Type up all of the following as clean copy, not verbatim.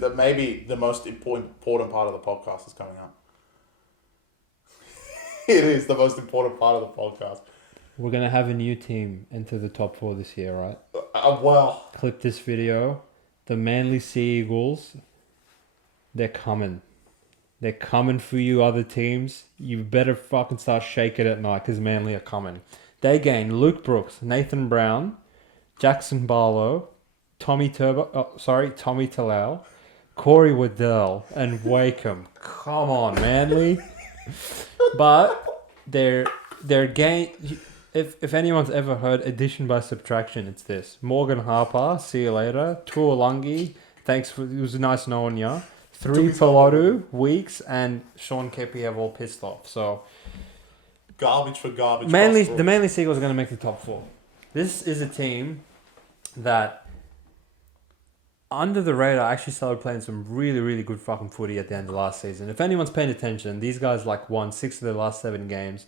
that maybe the most important part of the podcast is coming up. It is the most important part of the podcast. We're going to have a new team enter the top 4 this year, right? Well, Clip this video. The Manly Sea Eagles, they're coming. They're coming for you, other teams. You better fucking start shaking at night because Manly are coming. They gain Luke Brooks, Nathan Brown, Jackson Barlow, Tommy Talau, Corey Waddell, and Wakeham. Come on, Manly. But they're gain. If anyone's ever heard addition by subtraction, it's this. Morgan Harper, see you later. Tuolangi, thanks for, it was nice knowing ya. 3 Pelotu, Weeks, and Sean Kepi have all pissed off. So garbage for garbage. the Manly Seagulls are going to make the top 4. This is a team that under the radar actually started playing some really, really good fucking footy at the end of last season. If anyone's paying attention, these guys won 6 of their last 7 games.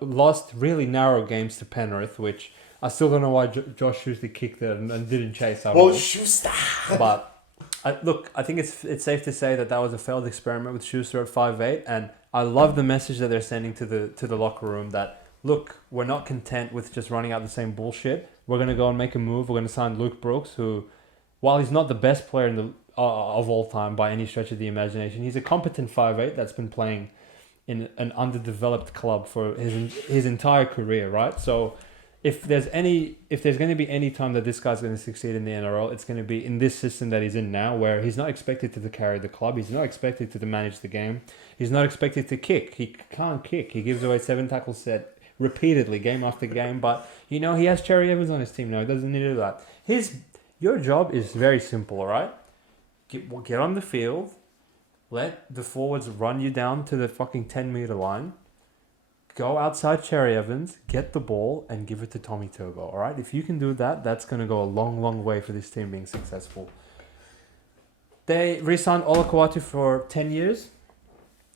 Lost really narrow games to Penrith, which I still don't know why Josh Schuster kicked it and didn't chase out. Well, Schuster. But I think it's safe to say that was a failed experiment with Schuster at 5'8", and I love the message that they're sending to the locker room that look, we're not content with just running out the same bullshit. We're gonna go and make a move. We're gonna sign Luke Brooks, who, while he's not the best player of all time by any stretch of the imagination, he's a competent 5'8" that's been playing in an underdeveloped club for his entire career, right? So if there's going to be any time that this guy's going to succeed in the NRL, it's going to be in this system that he's in now, where he's not expected to carry the club. He's not expected to manage the game. He's not expected to kick. He can't kick. He gives away 7 tackles set repeatedly, game after game. But, he has Cherry Evans on his team now. He doesn't need to do that. Your job is very simple, all right? Get on the field. Let the forwards run you down to the fucking 10-meter line. Go outside Cherry Evans, get the ball, and give it to Tommy Turbo, all right? If you can do that, that's going to go a long, long way for this team being successful. They re-signed Olakau'atu for 10 years.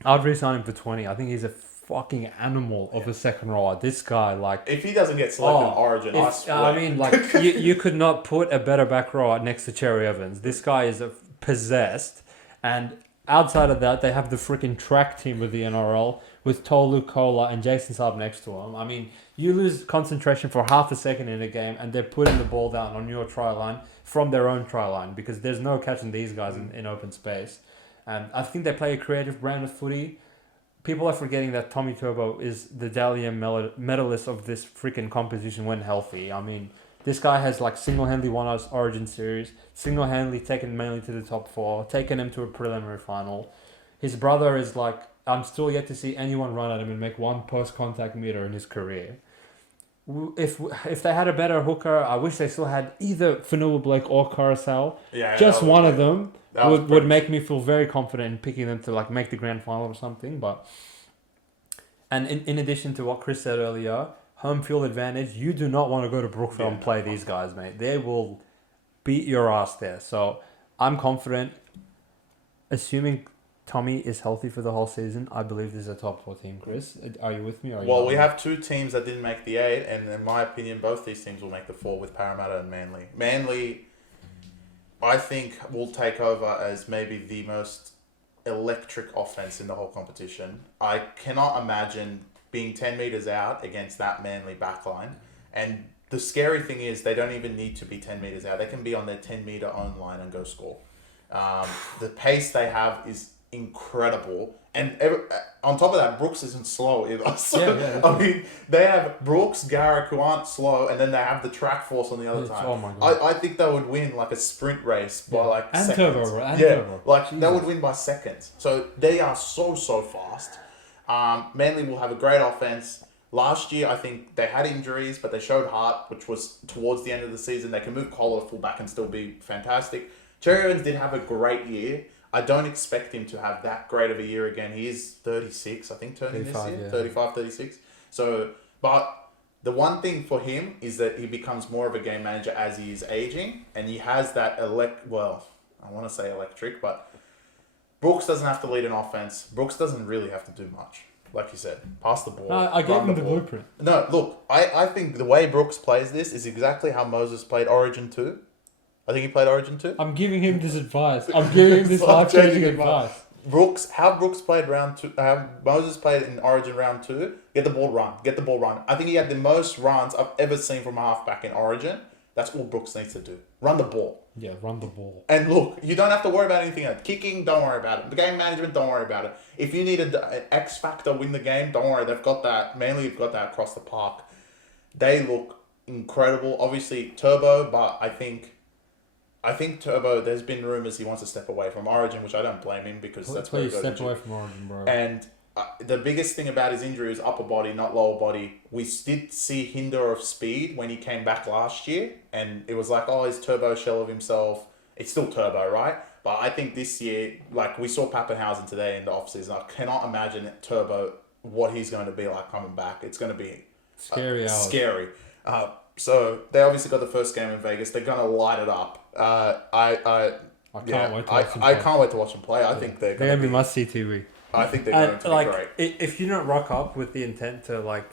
I'd re-sign him for 20. I think he's a fucking animal of a second rower. This guy, if he doesn't get selected in Origin, I swear. you could not put a better back rower next to Cherry Evans. This guy is possessed, and outside of that, they have the freaking track team with the NRL with Tolu Kola and Jason Saab next to him. You lose concentration for half a second in a game and they're putting the ball down on your try line from their own try line because there's no catching these guys in open space. And I think they play a creative brand of footy. People are forgetting that Tommy Turbo is the Dally M medalist of this freaking competition when healthy. This guy has single-handedly won us Origin Series, single-handedly taken Manly to the top 4, taken him to a preliminary final. His brother is I'm still yet to see anyone run at him and make one post-contact meter in his career. If they had a better hooker, I wish they still had either Fanua Blake or Carousel. Yeah, just one of them would make me feel very confident in picking them to make the grand final or something. And in addition to what Chris said earlier, home field advantage, you do not want to go to Brookville and play these guys, mate. They will beat your ass there. So I'm confident, assuming Tommy is healthy for the whole season, I believe this is a top 4 team. Chris, are you with me? Well, we have 2 teams that didn't make the 8, and in my opinion, both these teams will make the 4 with Parramatta and Manly. Manly, I think, will take over as maybe the most electric offense in the whole competition. I cannot imagine being 10 metres out against that Manly backline. And the scary thing is they don't even need to be 10 metres out. They can be on their 10-metre own line and go score. The pace they have is incredible. And on top of that, Brooks isn't slow either. So, they have Brooks, Garrick, who aren't slow, and then they have the track force on the other side. Oh my God. I think they would win a sprint race by and seconds. Turbo, bro. And Turbo. They would win by seconds. So they are so fast. Manly will have a great offense. Last year, I think they had injuries, but they showed heart, which was towards the end of the season. They can move Collar fullback and still be fantastic. Cherry Evans did have a great year. I don't expect him to have that great of a year again. He is 36, I think, turning this year. 35, 36. So, but the one thing for him is that he becomes more of a game manager as he is aging. And he has that I want to say electric, but Brooks doesn't have to lead an offense. Brooks doesn't really have to do much. Like you said, pass the ball. I gave him the blueprint. No, look, I think the way Brooks plays this is exactly how Moses played Origin 2. I think he played Origin 2. I'm giving him this advice. I'm giving him this life-changing advice. How Brooks played round 2, how Moses played in Origin round 2, get the ball run. I think he had the most runs I've ever seen from a halfback in Origin. That's all Brooks needs to do. Run the ball. Yeah, run the ball. And look, you don't have to worry about anything else. Kicking, don't worry about it. The game management, don't worry about it. If you need an X factor win the game, don't worry. They've got that. Manly have got that across the park. They look incredible. Obviously, Turbo, but I think Turbo, there's been rumours he wants to step away from Origin, which I don't blame him because that's where he goes. Step away from Origin, bro. And the biggest thing about his injury is upper body, not lower body. We did see hinder of speed when he came back last year, and it was like, oh, he's Turbo shell of himself. It's still Turbo, right? But I think this year, like we saw Pappenhausen today in the offseason, I cannot imagine Turbo, what he's going to be like coming back. It's going to be scary. So they obviously got the first game in Vegas. They're going to light it up. I can't wait to watch them play. I think they're going to be must-see TV. I think they're going to be great. If you don't rock up with the intent to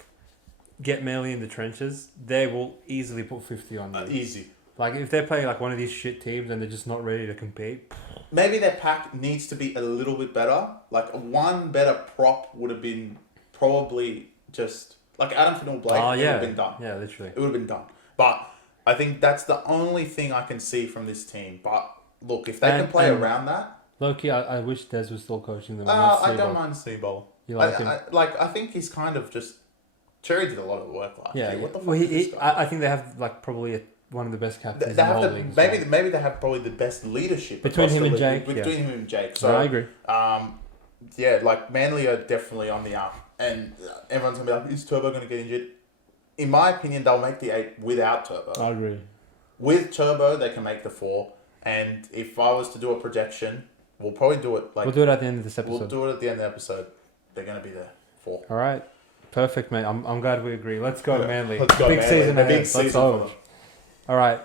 get Manly in the trenches, they will easily put 50 on you. Easy. Like if they play one of these shit teams and they're just not ready to compete. Maybe their pack needs to be a little bit better. Like one better prop would have been probably just like Adam Finnell-Blake. It would have been done. Yeah, literally. It would have been done. But I think that's the only thing I can see from this team. But look, if they can play around that. Low-key, I wish Des was still coaching them. I don't mind Seabold. You like him? I think he's kind of just... Cherry did a lot of the work last year. What the fuck is this guy? I think they have probably one of the best captains in the whole league. Maybe they have probably the best leadership between him and Jake. Between him and Jake. So I agree. Manly are definitely on the up, and everyone's gonna be like, "Is Turbo gonna get injured?" In my opinion, they'll make the 8 without Turbo. I agree. With Turbo, they can make the 4. And if I was to do a projection, we'll probably do it we'll do it at the end of this episode. We'll do it at the end of the episode. They're gonna be there 4. All right. Perfect, mate. I'm glad we agree. Let's go, Manly. Let's go, big Manly. season ahead. Big season for them. All right.